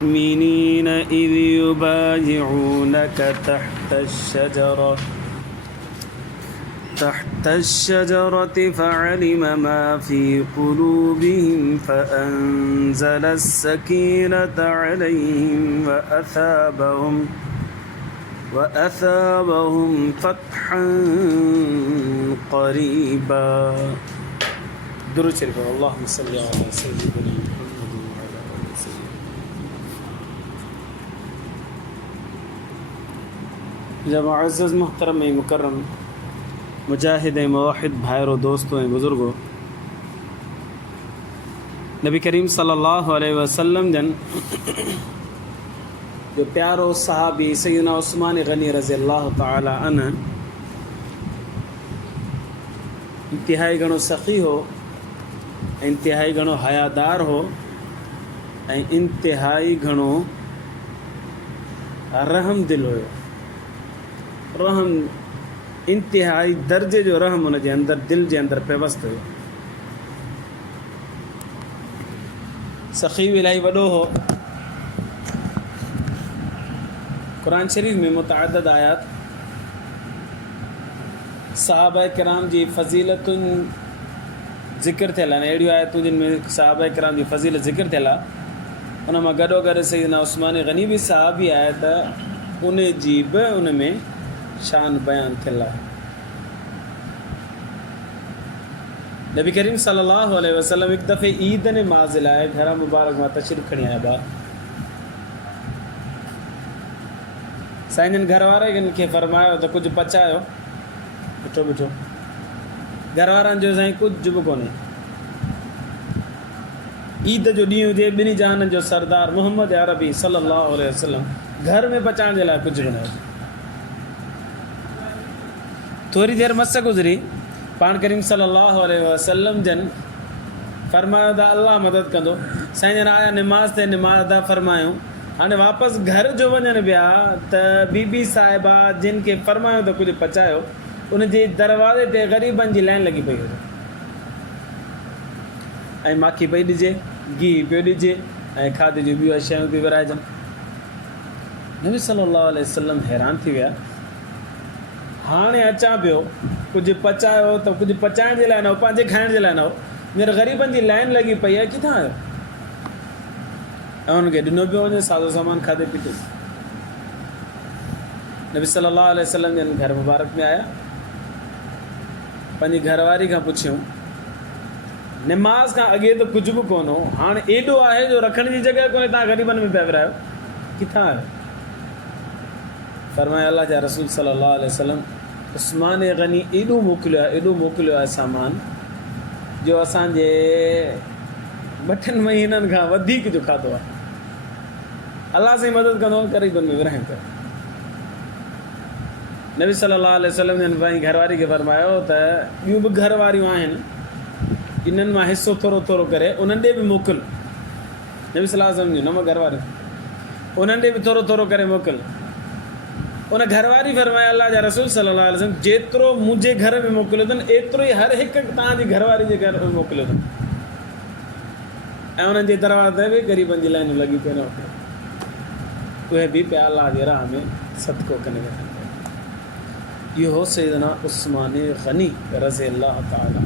المؤمنين إذ يبايعونك تحت الشجرة فعلم ما في قلوبهم فأنزل السكينة عليهم وأثابهم فتحا قريبا. درود شريف. اللهم صل على سيدنا محمد وعلى آل سيدنا. जब अज़्ज़ मोहतरम मुकर्रम मुजाहिद मुवाहिद भाइयों दोस्तों बुज़ुर्गों, नबी करीम सल्लल्लाहु अलैहि वसल्लम जन जो प्यारो सहाबी सैयदना उस्मान गनी रज़ी अल्लाह ताला अन्हु इंतहाई घणो सख़ी हो, इंतहाई घणो हयादार हो ऐं इंतहाई घणो रहम दिल हो। रहम इंतहाई दर्जे जो रहम उन जे अंदर दिल जे अंदर पेवस्त हो। सख़ी इलाही वॾो हो। कुरान शरीफ में मुतअद्दिद आयात सहाबा किराम जी फ़ज़ीलतुनि ज़िक्र थियल आहिनि। अहिड़ियूं आयतूं जिन में सहाबा किराम जी फ़ज़ीलत ज़िक्र थियल आहे। उन मां गॾोगॾु सैयदना उस्मान गनी बि सहाबी आहे त उन जी बि उन में शान बयान थियल आहे। नबी करीम सल्लल्लाहु अलैहि वसल्लम हिकु दफ़े ईद नमाज़ लाइ घर मुबारक मां तशरीफ़ खणी आया। साईं जन घर वारनि खे फरमायो त कुझु पचायो। ॿिठो घर वारनि जो साईं कुझु बि कोन्हे। ईद जो ॾींहुं हुजे, ॿिनी जहाननि जो सरदार मोहम्मद अरबी सल्लल्लाहु अलैहि वसल्लम घर में पचाइण जे लाइ कुझु बि न हुजे। थोरी देरि मस गुज़री, पाण करीम सल्लल्लाहु अलैहि वसल्लम जन फरमायो त अल्लाह मदद कंदो। साईं जन आया निमाज़ ते निमाज़ अदा फरमायूं। हाणे वापसि घर जो वञनि पिया त बीबी साहिबा जिन खे फरमायो त कुझु पचायो, उन जे दरवाज़े ते ग़रीबनि जी लाइन लॻी पई हुजे ऐं माखी पई ॾिजे, गिहु पियो ॾिजे ऐं खाधे जूं ॿियूं शयूं पियूं विराइजनि। नबी सल्लल्लाहु अलैहि वसल्लम हैरान थी विया। हाणे अचां पियो, कुझु पचायो त कुझु पचाइण जे लाइ न हो, पंहिंजे खाइण जे लाइ न हो। हींअर ग़रीबनि जी लाइन लॻी पई आहे, किथां आयो? ऐं हुनखे ॾिनो पियो वञे सादो सामान खाधे पीते। नबी सल्लल्लाहु अलैहि वसल्लम जन घर मुबारक में आया, पंहिंजी घरवारी खां पुछियूं, निमाज़ खां अॻे त कुझु बि कोन हो, हाणे एॾो आहे जो रखण जी जॻह कोन्हे, तव्हां ग़रीबनि में पिया विरायो, किथां आयो? फरमाया अल्लाह जा रसूल सल्लल्लाहु अलैहि वसल्लम उस्मान गनी एॾो मोकिलियो आहे सामान जो असांजे 2 महीननि खां वधीक जो खाधो आहे। अल्लाह सां मदद कंदो, ग़रीबनि में विरायूं पिया। नबी सल्लल्लाहु अलैहि वसल्लम जन पंहिंजी घरवारी खे फरमायो त ॿियूं बि घर वारियूं आहिनि, इन्हनि मां हिसो थोरो थोरो करे उन्हनि ॾे बि मोकिल। नबी सल्लल्लाहु अलैहि वसल्लम जूं न घर वारियूं, उन्हनि ॾे बि थोरो थोरो करे मोकिल। उन घरवारी फरमाया अल्लाह जा रसूल सल्लल्लाहु अलैहि वसल्लम जेतिरो मुंहिंजे घर में मोकिलियो अथनि एतिरो ई हर हिकु तव्हांजी घरवारी जे घर में मोकिलियो अथनि। ऐं उन्हनि जे दरवाज़े बि ग़रीबनि जी लाइनूं लॻी पियूं आहिनि, उहे बि पिया अल्लाह जे राह में सदको कनि वेठा। इहो हो सैयदना उस्मान गनी रज़ी अल्लाह ताला।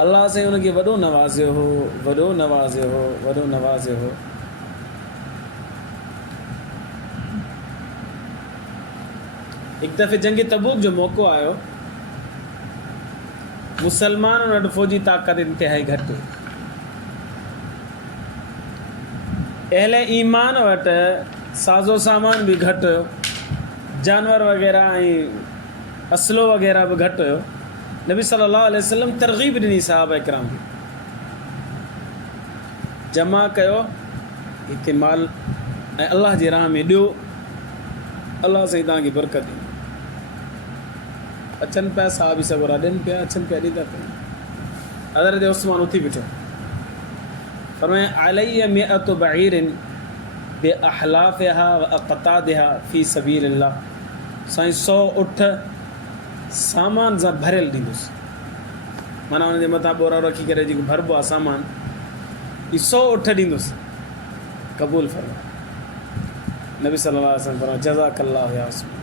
अल्लाह से उनखे वॾो नवाज़ियो हो। हिकु दफ़े जंग तबूक जो मौक़ो आयो। मुसलमाननि वटि फ़ौजी ताक़त इंतिहाई घटि हुई। अहले ईमान वटि साज़ो सामान बि घटि हुयो, जानवर वग़ैरह ऐं असलो वग़ैरह बि घटि हुयो। नबी सल्लल्लाहु अलैहि वसल्लम तरग़ीब ॾिनी सहाबा किराम खे, जमा कयो हिते माल ऐं अल्लाह जे राह में ॾियो, अल्लाह साईं तव्हांखे बरकत ॾींदो। अचनि पिया साहबी सगोरा ॾियनि पिया, अचनि पिया ॾींदा पिया। हज़रत उस्मान उथी बीठो, फरमाया अलैया मिअतु बईरिन बिअहलाफिहा व अक़तादिहा फी सबीलिल्लाह। साईं 100 उठ सामान सां भरियल ॾींदुसि, माना हुनजे मथां बोरा रखी करे जेको भरबो आहे सामान, 100 उठ ॾींदुसि, क़बूल फरमा। नबी सल्लल्लाहु अलैहि वसल्लम फरमाया जज़ाकल्लाहु या उस्मान,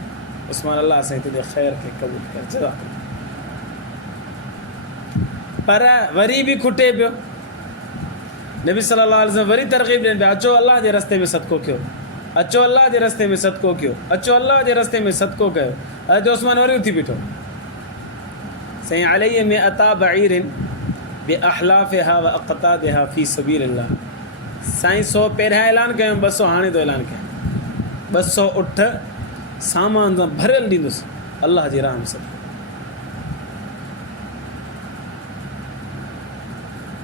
उस्मान अल्लाह साईं तुंहिंजे ख़ैर खे क़बूल कर, जज़ाकल्लाह। पर वरी बि खुटे पियो। नबी सल्लल्लाहु अलैहि वसल्लम वरी तरग़ीब ॾियनि पिया, अचो अल्लाह जे रस्ते में सदको कयो, अचो अल्लाह जे रस्ते में सदको कयो, अचो अल्लाह जे रस्ते में सदको कयो। हज़रत उस्मान वरी उथी बीठो, साईं अलैहि में अता बईरिन बि अहलाफ़िहा व अक़तादिहा फ़ी सबीलिल्लाह। साईं 100 पहिरियां ऐलान कयो, 200 हाणे थो ऐलान कयां, 200 उठ सामान सां भरियल ॾींदुसि अल्लाह जी राह में सदको।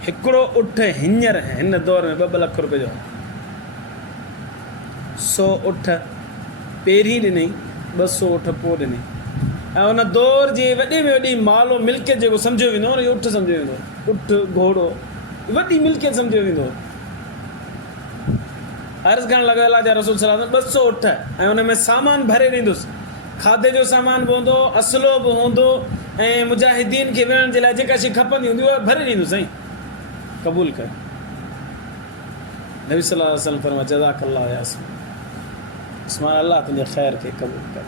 हिकिड़ो उठ हींअर हिन दौर में 2 लख रुपए जो, 100 उठ पहिरीं ॾिनई, 200 उठ पोइ ॾिनई। ऐं उन दौर जी वॾे में वॾी मालो मिल्कियत जेको सम्झियो वेंदो न, इहो उठ सम्झियो वेंदो, उठ घोड़ो वॾी मिल्कियत सम्झियो वेंदो। अर्ज़ु करणु लॻो अल्लाह जा रसूल सल्लल्लाहु अलैहि वसल्लम 200 उठ ऐं उन में सामान भरे ॾींदुसि, खाधे जो सामान बि हूंदो, असलो बि हूंदो, ऐं मुजाहिदीन खे विहण जे लाइ जेका शइ खपंदी हूंदी उहा भरे ॾींदुसि। साईं क़बूल कर। नबी सल्लल्लाहु अलैहि वसल्लम फरमाया जज़ाकल्लाहु या उस्मान, अल्लाह तुंहिंजे ख़ैर खे क़बूल कर।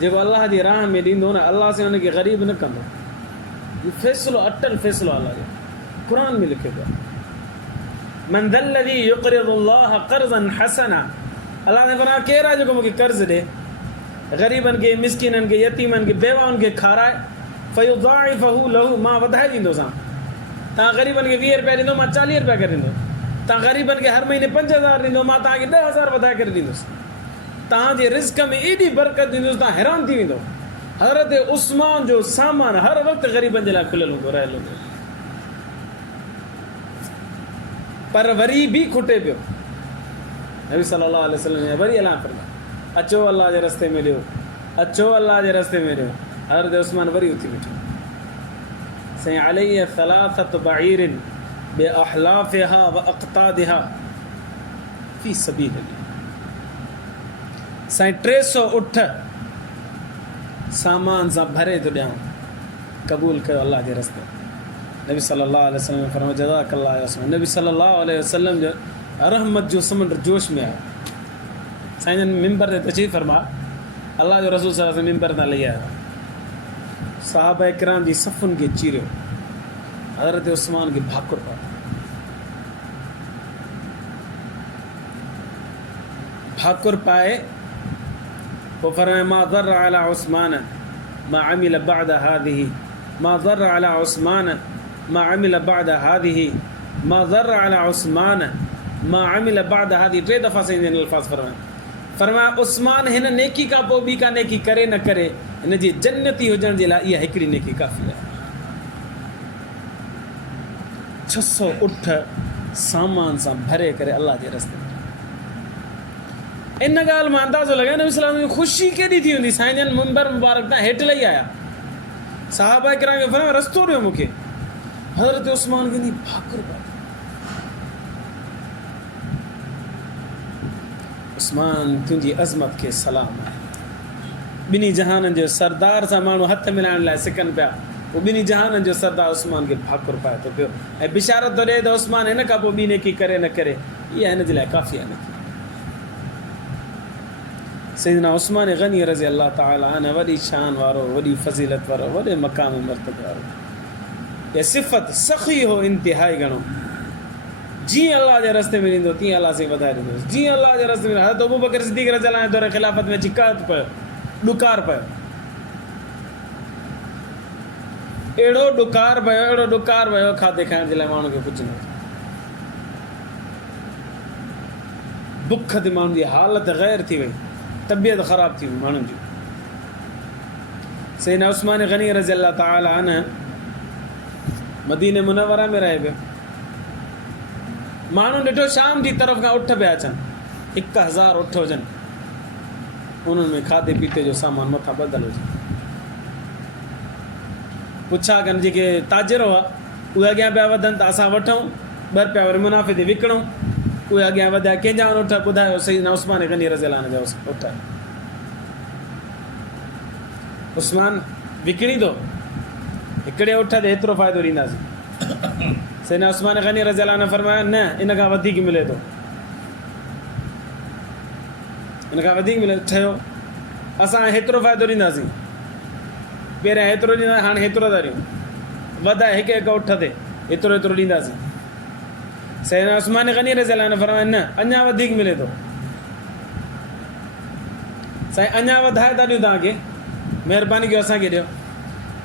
जेको अल्लाह जी राह में ॾींदो न, अल्लाह से हुनखे ग़रीब न कंदो। इहो फ़ैसिलो, अटल फ़ैसिलो अल्लाह जो क़ुर में लिखियो पियो, मन दल्लज़ी युक़रिदुल्लाह क़र्ज़न हसना। अल्लाह ने फरमाया केरु आहे जेको मूंखे कर्ज़ ॾे, ग़रीबनि खे, मिस्किननि खे, यतीमनि खे, बेवाउनि खे खाराए, फ़युज़ाइफ़हु लहू, मां वधाए ॾींदोसां। तव्हां ग़रीबनि खे 20 रुपया ॾींदो, मां 40 रुपया करे ॾींदो। तव्हां ग़रीबनि खे हर महीने 5000 ॾींदो, मां तव्हांखे 10,000 वधाए करे ॾींदुसि। तव्हांजे रिज़्क़ में एॾी बरकत ॾींदुसि, तव्हां हैरान थी वेंदो। हज़रत उस्मान जो सामान हर वक़्तु ग़रीबनि जे लाइ खुलियल हूंदो, रहियल हूंदो। पर वरी बि खुटे पियो। नबी सल्लल्लाहु अलैहि वसल्लम वरी ऐलान फरमाया, अचो अल्लाह जे रस्ते में ॾियो, अचो अल्लाह जे रस्ते में ॾियो। हज़रत उस्मान वरी उथी बीठो, साईं अलैहि सलासत बईरिन बि अहलाफ़िहा व अक़तादिहा फ़ी सबीलिल्लाह। साईं 300 उठ सामान सां भरे थो ॾियां, क़बूल कयो अल्लाह जे रस्ते। नबी सल्लल्लाहु अलैहि वसल्लम फरमाया जज़ाकल्लाहु या उस्मान। नबी सल्लल्लाहु अलैहि वसल्लम जो रहमत जो समुंड जोश में आयो। साईं जन मिंबर ते तशरीफ़ फरमा, अल्लाह जो रसूल सल्लल्लाहु अलैहि वसल्लम मिंबर तां लही आया, सहाबा किराम जी सफ़ुनि खे चीरियो, हज़रत उस्मान खे भाकुर पातो। भाकुर पाए पोइ फरमाया मा ज़र्र अला उस्मान मा अमिल बअद हादिही, मा ज़र्र अला उस्मान मा अमिल बअद हादिही, मा ज़र्र अला उस्मान मा अमिल बअद हादिही। 3 दफ़ा से इन अल्फाज़ फरमाया उस्मान हिन नेकी खां पोइ ॿी का नेकी करे न करे, हिन जी जन्नती हुजण जे लाइ इहा हिकिड़ी नेकी काफ़ी आहे। 600 उठ सामान सां भरे करे अल्लाह जे रस्ते में। इन ॻाल्हि मां अंदाज़ो लॻाए नबी सल्लल्लाहु अलैहि वसल्लम ख़ुशी केॾी थी हूंदी। साईं जन मिंबर मुबारक तां हेठि लही आया, सहाबा किराम खे फरमाया रस्तो ॾियो मूंखे। हज़रत उस्मान खे भाकुर पातो। उस्मान तुंहिंजी अज़मत खे सलाम आहे। ॿिन्ही जहाननि जो सरदार सां माण्हू हथ मिलाइण लाइ सिकनि पिया, पोइ ॿिन्ही जहाननि जो सरदार उस्मान खे भाकुर पाए थो पियो ऐं बिशारत थो ॾिए त उस्मान हिन खां पोइ ॿी नेकी करे न करे, इहा हिन जे लाइ काफ़ी आहे। नेकी सैयदना उस्मान गनी रज़ी अल्लाह ताला अन्हु वॾी शान वारो, वॾी फज़ीलत वारो, वॾे मक़ाम मर्तबे वारो, इहा सिफ़त सख़ी हो इंतिहाई घणो। जीअं अल्लाह जे रस्ते में ॾींदो तीअं अल्लाह सां वधाए ॾींदोसि। जीअं अल्लाह जे रस्ते में हज़रत अबू बकर सिद्दीक़ रज़ियल्लाहु अन्हु दौर ख़िलाफ़त में चिकात पियो, ॾुकार पियो, अहिड़ो ॾुकार पियो, अहिड़ो ॾुकार पियो, खाधे खाइण जे लाइ माण्हू खे कुझु न, बुख ते माण्हुनि जी हालत ग़ैर थी वई, तबियत ख़राब थी वई माण्हुनि जी। सैयदना उस्मान गनी रज़ी अल्लाह ताला अन्हु मदीने मुनव्वरा में रहे पियो। माण्हू ॾिठो शाम जी तरफ़ खां उठ पिया अचनि, 1000 उठ हुजनि, उन्हनि में खाधे पीते जो सामान मथां ॿधल हुजे। पुछा कनि जेके ताजिर हुआ उहे अॻियां पिया वधनि त असां वठूं, 2 रुपया वरी मुनाफ़े ते विकिणूं, उहे अॻियां वधिया। कंहिंजा उठ ॿुधायो? सैयदना उस्मान गनी रज़ियल्लाहु अन्हु जा उठ। उस्मान विकिणी थो, हिकिड़े उठ ते एतिरो फ़ाइदो ॾींदासीं। सैयदना उस्मान गनी रज़ियल्लाहु अन्हु फरमाया न इन खां वधीक मिले थो, इन खां वधीक मिले ठहियो असां हेतिरो फ़ाइदो ॾींदासीं, पहिरियां हेतिरो ॾींदा हाणे हेतिरो था ॾियूं, वधाए हिकु हिकु उठ ते एतिरो एतिरो ॾींदासीं। सैयदना उस्मान गनी रज़ियल्लाहु अन्हु फरमाया न अञा वधीक मिले थो, साईं अञा वधाए था ॾियूं तव्हांखे, महिरबानी कयो असांखे ॾियो।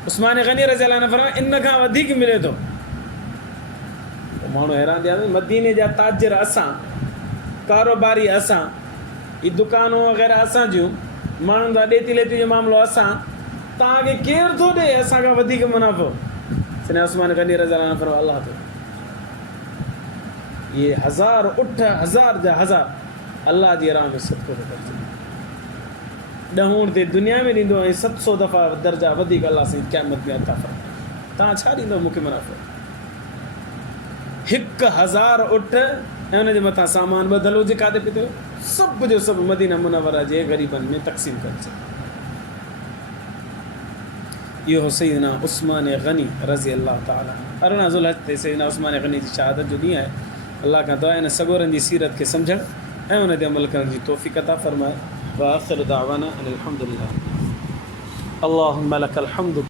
उस्मान गनी रज़ियल्लाहु अन्हु फरमाया इन खां वधीक मिले थो। माण्हू हैरान थिया मदीने जा ताजिर असां, कारोबारी असां, ही दुकानूं वग़ैरह असां जूं, माण्हुनि जा ॾेती लेती जो मामिलो असां, तव्हांखे केरु थो ॾे असांखां वधीक मुनाफ़ो? सैयदना उस्मान गनी रज़ियल्लाहु अन्हु फरमाया अल्लाह थो। ये हज़ार उठ हज़ार जा हज़ार अल्लाह जी राह में सदको थो करे, ॾहूं ते दुनिया में ॾींदो ऐं 700 दफ़ा दर्जा वधीक अल्लाह साईं क़यामत में अता फ़रमाए। तव्हां छा ॾींदव मूंखे मुनाफ़ो? 1000 उठ ऐं उनजे मथां सामान ॿधल हुजे काथे पियो थियो, सभु जो सभु मदीना मुनव्वरा जे ग़रीबनि में तक़सीम करिजे। इहो सैयदना उस्मान गनी रज़ी अल्लाह ताला। अरिड़हं ज़ुल्हज ते सैयदना उस्मान गनी जी शहादत जो ॾींहुं आहे। अल्लाह खां दुआ इन सगोरनि जी सीरत खे सम्झणु ऐं उन ते अमल करण जी तौफ़ीक़ अता फ़रमाए। व आख़िर दावाना अनिल हम्दुलिल्लाह। अल्लाहुम्मा लकल हम्दु।